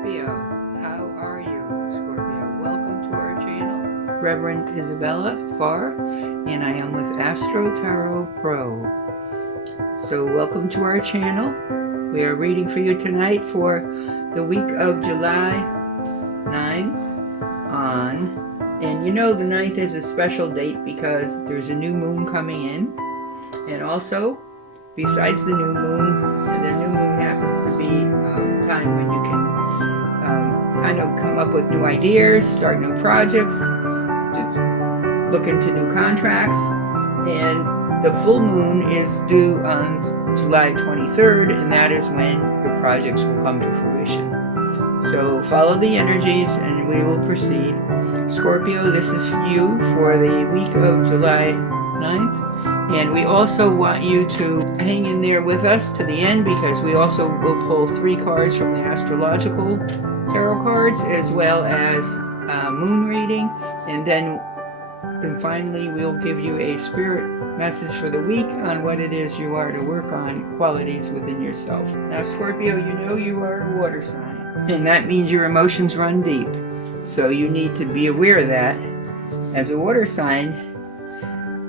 Scorpio, how are you, Scorpio? Welcome to our channel. Reverend Isabella Farr, and I am with AstroTarot.pro. So welcome to our channel. We are reading for you tonight for the week of July 9th on, and you know the 9th is a special date because there's a new moon coming in, and also besides the new moon happens to be time when you can kind of come up with new ideas, start new projects, look into new contracts. And the full moon is due on July 23rd, and that is when your projects will come to fruition. So follow the energies and we will proceed. Scorpio, this is you for the week of July 9th. And we also want you to hang in there with us to the end, because we also will pull 3 cards from the Astrological tarot cards, as well as moon reading. And finally, we'll give you a spirit message for the week on what it is you are to work on, qualities within yourself. Now, Scorpio, you know you are a water sign, and that means your emotions run deep. So you need to be aware of that. As a water sign,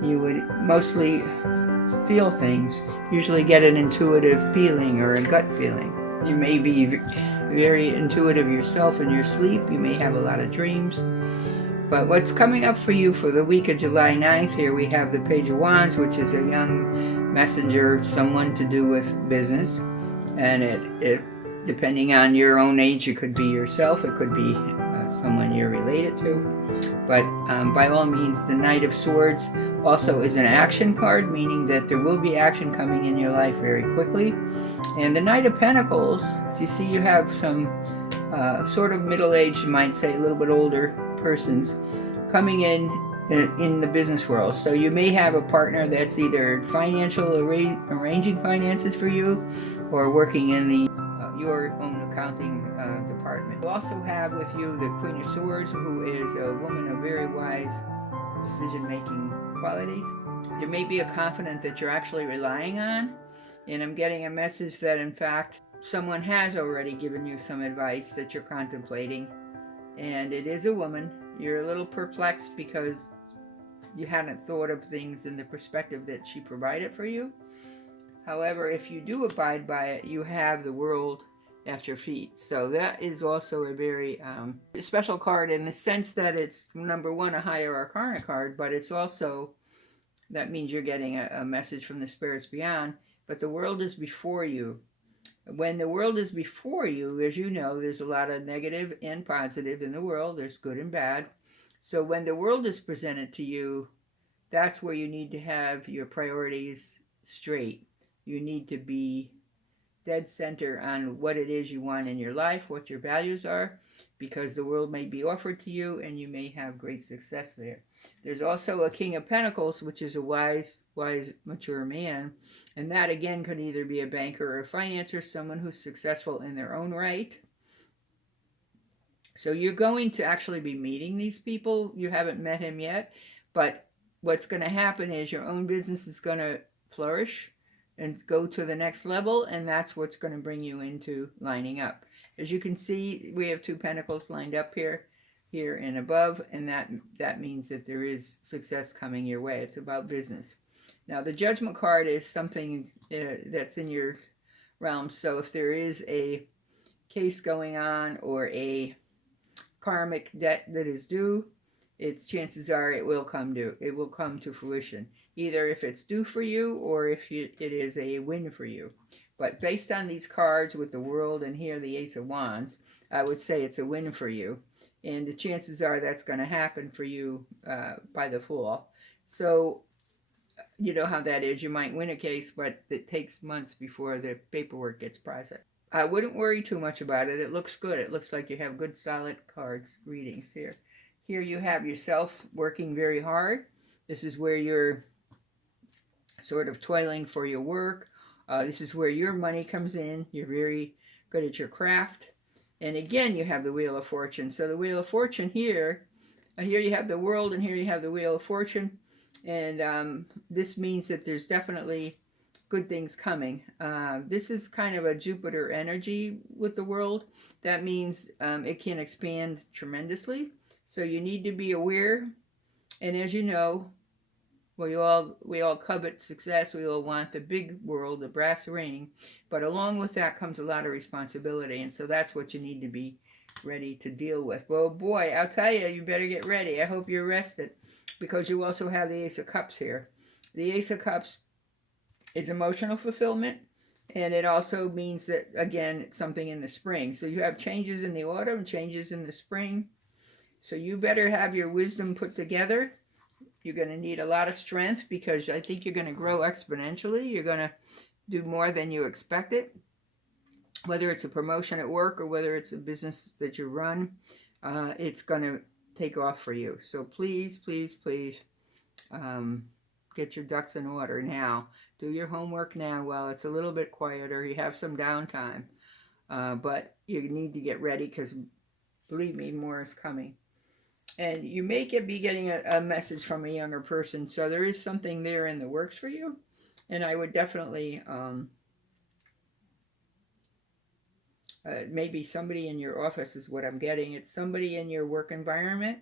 you would mostly feel things, usually get an intuitive feeling or a gut feeling. You may be very intuitive yourself in your sleep. You may have a lot of dreams. But what's coming up for you for the week of July 9th, here we have the Page of Wands, which is a young messenger, someone to do with business. And it depending on your own age, it could be yourself, it could be someone you're related to. But by all means, the Knight of Swords also is an action card, meaning that there will be action coming in your life very quickly. And the Knight of Pentacles, you see you have some sort of middle-aged, you might say, a little bit older persons coming in the business world. So you may have a partner that's either arranging finances for you, or working in the your own accounting department. You also have with you the Queen of Swords, who is a woman of very wise decision-making qualities. There may be a confidant that you're actually relying on, and I'm getting a message that in fact someone has already given you some advice that you're contemplating, and it is a woman. You're a little perplexed because you hadn't thought of things in the perspective that she provided for you. However, if you do abide by it, you have the world at your feet. So that is also a very special card, in the sense that it's, number one, a higher arcana card, but it's also, that means you're getting a message from the spirits beyond. But the world is before you. When the world is before you, as you know, there's a lot of negative and positive in the world. There's good and bad. So when the world is presented to you, that's where you need to have your priorities straight. You need to be dead center on what it is you want in your life, what your values are, because the world may be offered to you and you may have great success there. There's also a King of Pentacles, which is a wise, mature man. And that again could either be a banker or a financier, someone who's successful in their own right. So you're going to actually be meeting these people. You haven't met him yet, but what's going to happen is your own business is going to flourish and go to the next level, and that's what's going to bring you into lining up. As you can see, we have 2 pentacles lined up here and above, and that means that there is success coming your way. It's about business. Now, the Judgment card is something that's in your realm. So if there is a case going on or a karmic debt that is due, chances are it will come to fruition, either if it's due for you or if it is a win for you. But based on these cards with the World and here the Ace of Wands, I would say it's a win for you, and the chances are that's going to happen for you by the fall. So you know how that is. You might win a case, but it takes months before the paperwork gets processed. I wouldn't worry too much about it. It looks good. It looks like you have good solid cards readings here. Here you have yourself working very hard. This is where you're sort of toiling for your work. This is where your money comes in. You're very good at your craft. And again, you have the Wheel of Fortune. So the Wheel of Fortune here you have the World, and here you have the Wheel of Fortune. And this means that there's definitely good things coming. This is kind of a Jupiter energy with the world. That means it can expand tremendously. So you need to be aware. And as you know, we all covet success. We all want the big world, the brass ring. But along with that comes a lot of responsibility. And so that's what you need to be ready to deal with. Well, boy, I'll tell you, you better get ready. I hope you're rested, because you also have the Ace of Cups here. The Ace of Cups is emotional fulfillment, and it also means that, again, it's something in the spring. So you have changes in the autumn, changes in the spring. So you better have your wisdom put together. You're going to need a lot of strength, because I think you're going to grow exponentially. You're going to do more than you expected, whether it's a promotion at work or whether it's a business that you run. It's going to take off for you. So please, please, please, get your ducks in order now. Do your homework now while it's a little bit quieter. You have some downtime. But you need to get ready, because believe me, more is coming. And you may be getting a message from a younger person. So there is something there in the works for you. And I would definitely, maybe somebody in your office is what I'm getting. It's somebody in your work environment,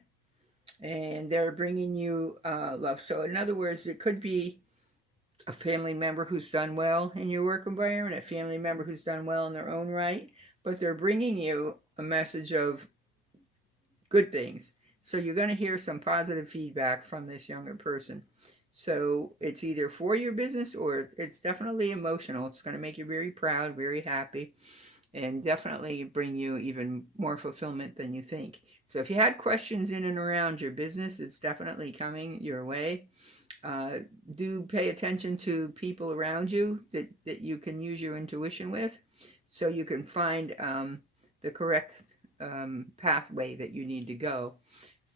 and they're bringing you love. So in other words, it could be a family member who's done well in your work environment, a family member who's done well in their own right, but they're bringing you a message of good things. So you're going to hear some positive feedback from this younger person. So it's either for your business, or it's definitely emotional. It's going to make you very proud, very happy, and definitely bring you even more fulfillment than you think. So if you had questions in and around your business, it's definitely coming your way. Do pay attention to people around you that you can use your intuition with, so you can find the correct pathway that you need to go.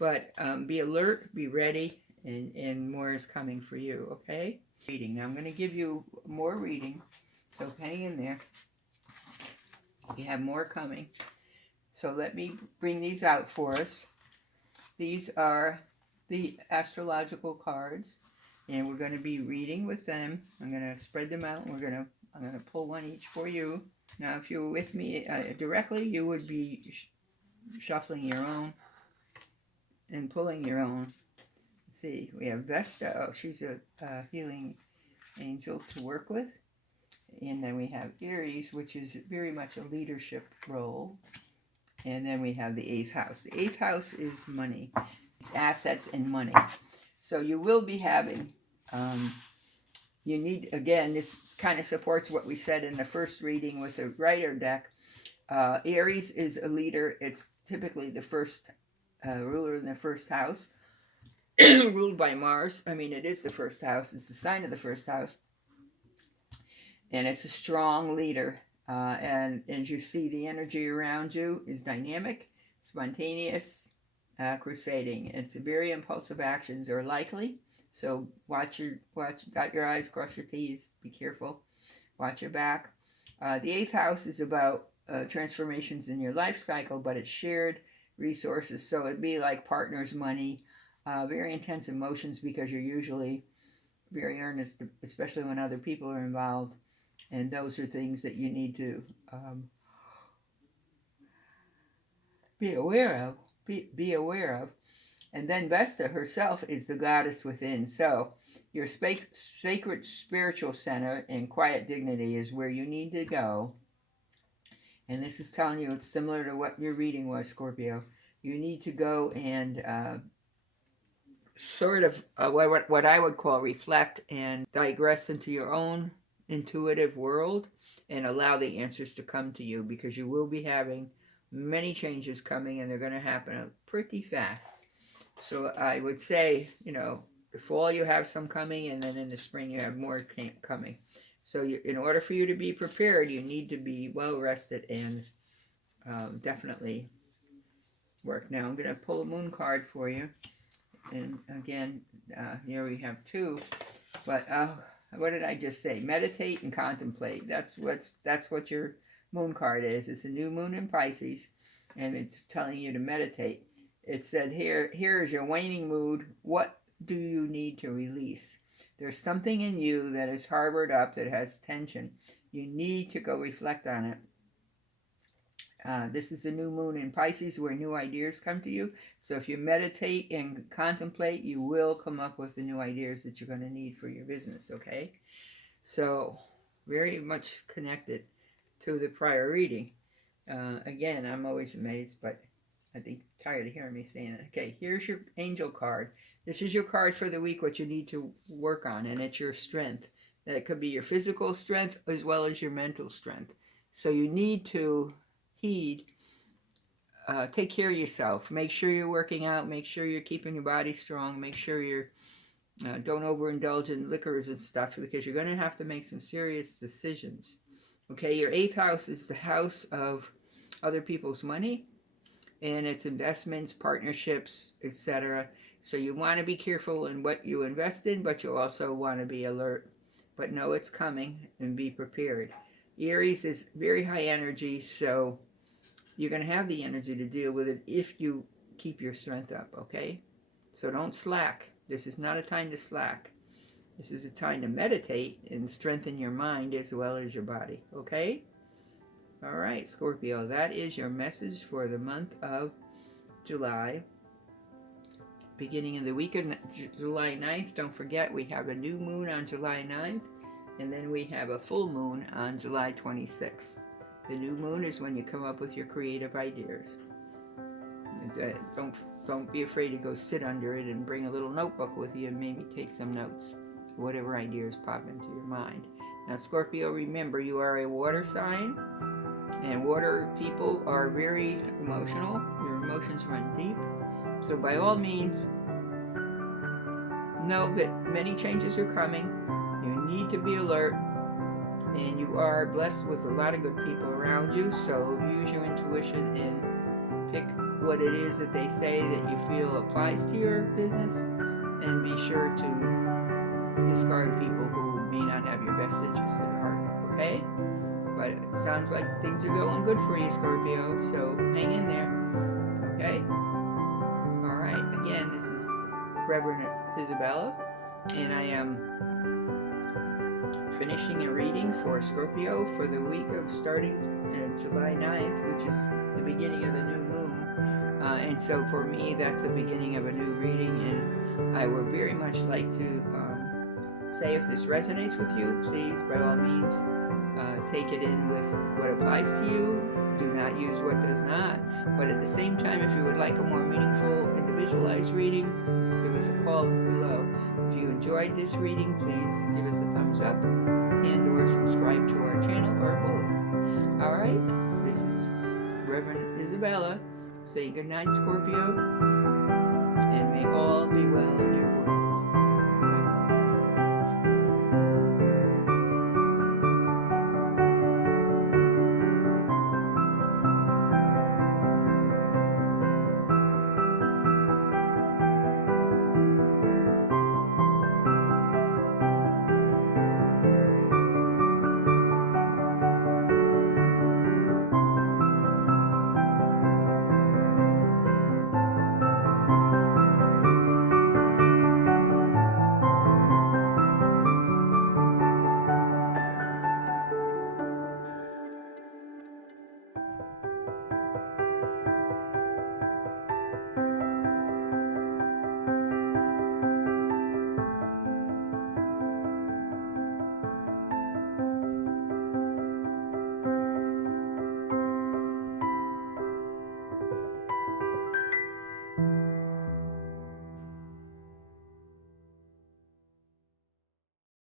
But be alert, be ready, and more is coming for you, okay? Reading. Now I'm going to give you more reading, so hang in there. We have more coming. So let me bring these out for us. These are the astrological cards, and we're going to be reading with them. I'm going to spread them out, and I'm going to pull one each for you. Now, if you were with me directly, you would be shuffling your own and pulling your own. Let's see, we have Vesta. Oh, she's a healing angel to work with. And then we have Aries, which is very much a leadership role. And then we have the 8th house. The 8th house is money. It's assets and money. So you will be having, you need, again, this kind of supports what we said in the first reading with the Rider deck. Aries is a leader. It's typically the first ruler in the first house, ruled by Mars. I mean, it is the first house. It's the sign of the first house. And it's a strong leader. And as you see, the energy around you is dynamic, spontaneous, crusading. It's very impulsive actions are likely. So dot your I's, cross your T's, be careful. Watch your back. The 8th house is about transformations in your life cycle, but it's shared resources. So it'd be like partners, money, very intense emotions, because you're usually very earnest, especially when other people are involved. And those are things that you need to be aware of. Be aware of. And then Vesta herself is the goddess within. So your sacred spiritual center and quiet dignity is where you need to go. And this is telling you it's similar to what your reading was, Scorpio. You need to go and sort of what I would call reflect and digress into your own intuitive world and allow the answers to come to you, because you will be having many changes coming, and they're going to happen pretty fast. So I would say, the fall you have some coming, and then in the spring you have more coming. So in order for you to be prepared, you need to be well rested and definitely work. Now I'm going to pull a moon card for you. And again, here we have 2. But what did I just say? Meditate and contemplate. That's what your moon card is. It's a new moon in Pisces, and it's telling you to meditate. It said here is your waning mood. What do you need to release? There's something in you that is harbored up, that has tension. You need to go reflect on it. This is a new moon in Pisces where new ideas come to you. So if you meditate and contemplate, you will come up with the new ideas that you're going to need for your business, okay? So very much connected to the prior reading. Again, I'm always amazed, but I think tired of hearing me saying it. Okay, here's your angel card. This is your card for the week, what you need to work on, and it's your strength. That could be your physical strength as well as your mental strength. So you need to take care of yourself. Make sure you're working out. Make sure you're keeping your body strong. Make sure you're don't overindulge in liquors and stuff, because you're going to have to make some serious decisions. Okay, your 8th house is the house of other people's money, and its investments, partnerships, etc. So you want to be careful in what you invest in, but you also want to be alert. But know it's coming and be prepared. Aries is very high energy, so you're going to have the energy to deal with it if you keep your strength up, okay? So don't slack. This is not a time to slack. This is a time to meditate and strengthen your mind as well as your body, okay? All right, Scorpio, that is your message for the month of July. Beginning of the week of July 9th, don't forget we have a new moon on July 9th, and then we have a full moon on July 26th. The new moon is when you come up with your creative ideas. Don't be afraid to go sit under it and bring a little notebook with you and maybe take some notes, whatever ideas pop into your mind. Now, Scorpio, remember you are a water sign, and water people are very emotional. Your emotions run deep. So by all means, know that many changes are coming. You need to be alert, and you are blessed with a lot of good people around you. So use your intuition and pick what it is that they say that you feel applies to your business, and be sure to discard people who may not have your best interests at heart, okay? But it sounds like things are going good for you, Scorpio, so hang in there, okay? All right, again, this is Reverend Isabella, and I am finishing a reading for Scorpio for the week of starting July 9th, which is the beginning of the new moon. And so for me, that's the beginning of a new reading, and I would very much like to say if this resonates with you, please, by all means, take it in with what applies to you. Do not use what does not. But at the same time, if you would like a more meaningful, individualized reading, give us a call below. If you enjoyed this reading, please give us a thumbs up and or subscribe to our channel, or both. All right, this is Reverend Isabella saying good night, Scorpio, and may all be well in your world.